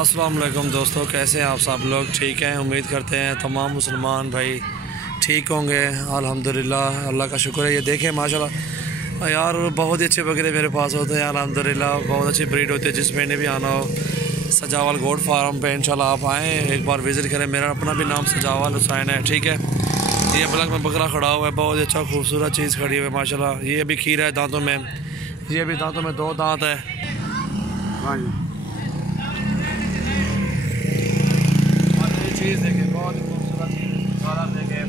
अस्सलाम वालेकुम दोस्तों, कैसे हैं आप सब लोग? ठीक हैं, उम्मीद करते हैं तमाम मुसलमान भाई ठीक होंगे। अल्हम्दुलिल्लाह, अल्लाह का शुक्र है। ये देखें माशाल्लाह यार, बहुत ही अच्छे बकरे मेरे पास होते हैं अल्हम्दुलिल्लाह। बहुत अच्छी ब्रीड होती है। जिस महीने भी आना हो सजावल गोट फार्म पे इंशाल्लाह आप आएँ, एक बार विज़िट करें। मेरा अपना भी नाम सजावल हुसैन है, ठीक है। ये ब्लैक में बकरा खड़ा हुआ है, बहुत अच्छा खूबसूरत चीज़ खड़ी हुई है माशाल्लाह। ये अभी खीरा है दांतों में, ये भी दांतों में 2 दांत है। चीज़ देखें, बहुत ही खूबसूरत चीज़ है। सारा देखें,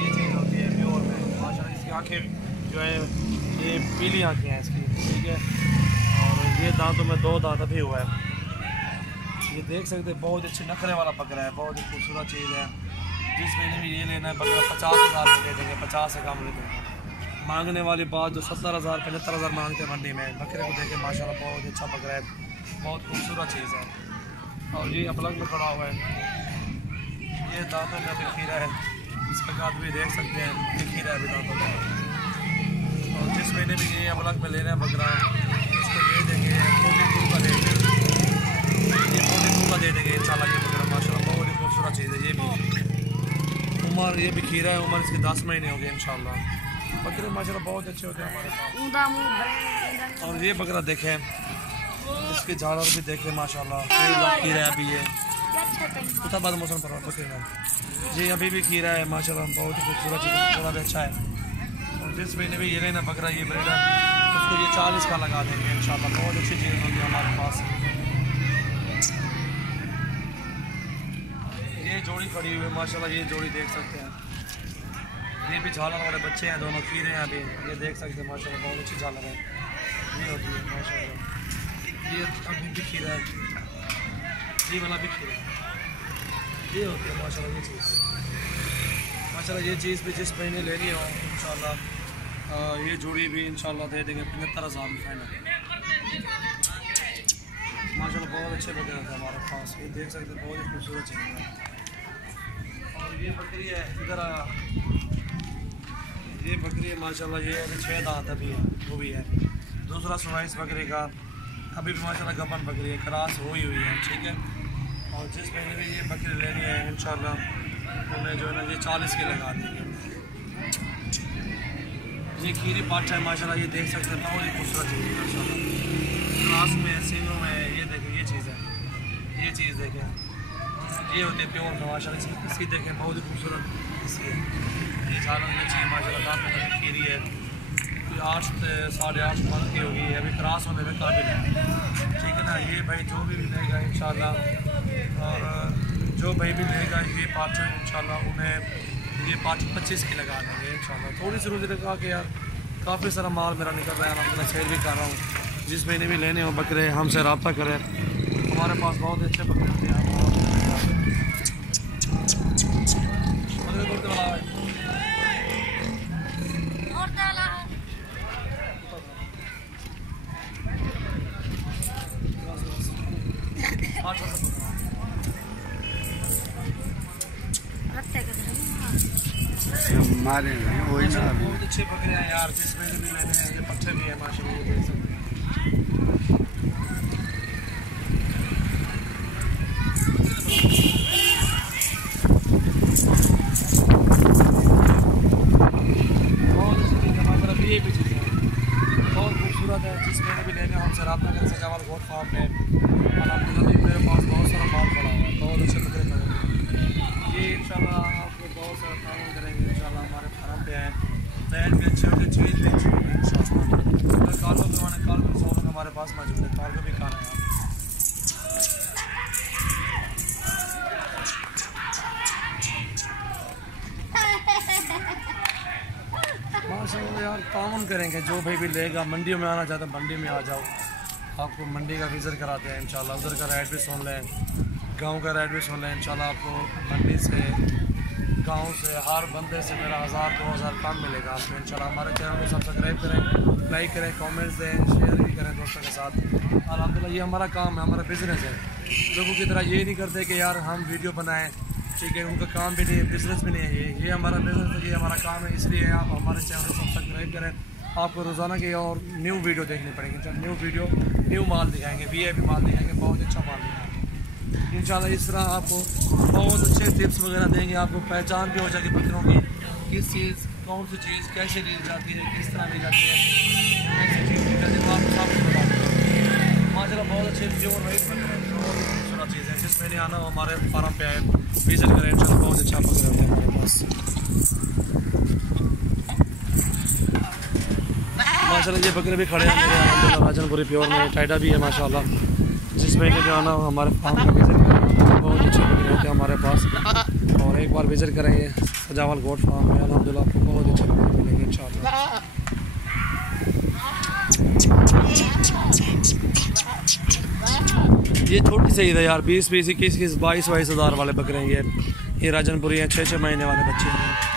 ये चीज़ होती है प्योर में माशाल्लाह। इसकी आँखें जो है ये पीली आँखें हैं इसकी, ठीक है। और ये दांतों में 2 दांत अभी हुआ है। ये देख सकते हैं, बहुत अच्छे नखरे वाला बकरा है, बहुत ही खूबसूरत चीज़ है। जिस महीने भी ये लेना है बकरा 50,000 में दे देंगे, 50 से कम नहीं देंगे। मांगने वाली बात जो 70,000 75,000 मांगते हैं मंडी में, बकरे को देखें माशाल्लाह, बहुत अच्छा बकरा है, बहुत खूबसूरत चीज़ है। और ये अपलग में खड़ा हुआ है, ये दांतों में अभी खीरा है। इसका काट भी देख सकते हैं, ये खीरा है अभी दांतों में। और जिस महीने भी ये अपलग में ले रहे हैं बकरा, इसको दे देंगे 42 का दे देंगे, ये 42 का दे देंगे इंशाल्लाह। ये बकरा माशाल्लाह बहुत ही खूबसूरत चीज़ है। ये भी उम्र, ये भी खीरा है, उम्र इसके 10 महीने हो गए इंशाल्लाह। बकरे माशाल्लाह बहुत अच्छे होते हैं हमारे पास। और ये बकरा देखें, इसके झालर भी देखें माशाल्लाह, खीरा अभी है उतना बाद मौसम पर बकरे में जी अभी भी खीरा है माशाल्लाह, बहुत ही खूबसूरत चीज़ है, थोड़ा भी अच्छा है। और जिस महीने भी ये लेना बकरा ये ब्रीडर, उसको ये 40 का लगा देंगे इंशाल्लाह। बहुत अच्छी चीज़ होती है हमारे पास। ये जोड़ी खड़ी हुई है माशाल्लाह, ये जोड़ी देख सकते हैं। ये भी झालर वाले बच्चे हैं, दोनों खीरे हैं अभी, ये देख सकते हैं माशाल्लाह, बहुत अच्छी झालर है ये होती है माशाल्लाह। ये अभी भी खीरा है, ये वाला भी खीरा ये होती है माशाल्लाह। ये चीज़ माशाल्लाह, ये चीज़ भी जिस महीने लेनी हो इंशाल्लाह, ये जोड़ी भी इंशाल्लाह दे देंगे 75,000 में फाइनल माशाल्लाह। बहुत अच्छे बकरे हैं हमारे पास, ये देख सकते हैं, बहुत ही खूबसूरत चीज़ है। और ये बकरी है इधर, ये बकरी है माशाल्लाह, ये अभी 6 दांत अभी है, वो भी है। दूसरा सुनाइस बकरी का अभी भी माशाल्लाह गबन बकरी है, क्रास हुई है, ठीक है। और जिस महीने भी ये बकरी लेनी है इंशाल्लाह, उन्हें जो है ना ये 40 के लगा देंगे। ये खीरी पाठा है माशाल्लाह, ये देख सकते हैं, बहुत ही खूबसूरत चीज़ है माशाल्लाह। क्रास में सींगों में ये देखें, ये चीज़ है, ये चीज़ देखें, ये होती है प्योर में माशाल्लाह। इसकी देखें, बहुत ही खूबसूरत इसकी है। ये झालर में अच्छी माशाल्लाह, दांत में खीरी है, 8 से 8.5 मंथ की होगी, अभी क्रॉस होने में काबिल है, ठीक है ना। ये भाई जो भी लेगा इंशाल्लाह, और जो भाई भी लेगा ये पार्चर इंशाल्लाह, उन्हें ये 25 की लगा देंगे इंशाल्लाह। थोड़ी सी रोज़ी लगा के यार, काफ़ी सारा माल मेरा निकल रहा है, मैं सेल भी कर रहा हूँ। जिस महीने भी लेने हो बकरे हमसे रब्ता करें, हमारे पास बहुत अच्छे बकरे होते हैं। मारे वही ना, बहुत अच्छे बकरे हैं यार, जिस महीने भी लेने हैं। ये पट्टे भी है माशाल्लाह, ये देख सकते हैं। बहुत अच्छी चीज़ है माशाल्लाह, ये भी चीज़ है बहुत खूबसूरत है। जिस महीने भी लेने हमसे रब्ता करें, सजावल गोट फार्म पे। अल्हम्दुलिल्लाह मेरे पास बहुत सारा माल पड़ा हुआ है, बहुत अच्छे बकरे खड़े हैं। ये इंशाल्लाह आपको बहुत सारा काम करेंगे इंशाल्लाह, हमारे फार्म पे आए। बैट भी अच्छे होते, चीज़ भी अच्छी होगी इंशाल्लाह। अगर कार्गो करवाने, कार्गो सोलह हमारे पास मौजूद है, कार्गो भी खाना है माशाल्लाह यार। ताउन करेंगे, जो भाई भी लेगा, मंडियों में आना चाहता है मंडी में आ जाओ, आपको मंडी का विज़िट कराते हैं इंशाल्लाह। उधर का रेट भी सुन लें, गांव का रेट भी सुन लें इंशाल्लाह। आपको मंडी से, गांव से, हर बंदे से मेरा 1000-2000 कम मिलेगा आपको इंशाल्लाह। हमारे चैनल को सब्सक्राइब करें, लाइक करें, कमेंट्स दें, शेयर भी करें दोस्तों के साथ। अल्हम्दुलिल्लाह ये हमारा काम है, हमारा बिज़नेस है। लोगों की तरह ये नहीं करते कि यार हम वीडियो बनाएं, ठीक है, उनका काम भी नहीं है, बिज़नेस भी नहीं है। ये हमारा बिज़नेस है, ये हमारा काम है। इसलिए आप हमारे चैनल को सब्सक्राइब करें, आपको रोज़ाना की और न्यू वीडियो देखनी पड़ेगी। न्यू वीडियो, न्यू माल दिखाएंगे, VIP माल दिखाएंगे, बहुत अच्छा माल दिखाएंगे। इंशाल्लाह इस तरह आपको बहुत अच्छे टिप्स वगैरह देंगे, आपको पहचान भी हो जाएगी बकरों की, किस चीज़ कौन सी चीज़ कैसे ली जाती है, किस तरह ली जाती है, कैसी चीज़ ली जाती है, वो आपको सब कुछ बता दूँगा। माशाल्लाह बहुत अच्छे प्योर वाइट बकरे हैं, बहुत खूबसूरत चीज़ है। जिस पहले आना हो हमारे फार्म पे आए, विजिट करें, इंशाल्लाह बहुत अच्छा बकरे होते हैं हमारे पास। माशाल्लाह ये बकरे भी खड़े हैं मेरे अल्हम्दुलिल्लाह राजनपुरी प्योर में, टाइडा भी है माशाल्लाह। जिस महीने भी आना हो हमारे फार्म का विज़िट करें, बहुत अच्छे बकरे होते हैं हमारे पास। और एक बार विज़िट करेंगे सजावल गोट फार्म में, अल्हम्दुलिल्लाह आपको बहुत अच्छे बकरे मिलेंगे इंशाल्लाह। ये छोटी सही है यार, 20-20, 21-21, 22-22 हज़ार वाले बकरे हैं ये राजनपुरी हैं, 6-6 महीने वाले बच्चे हैं।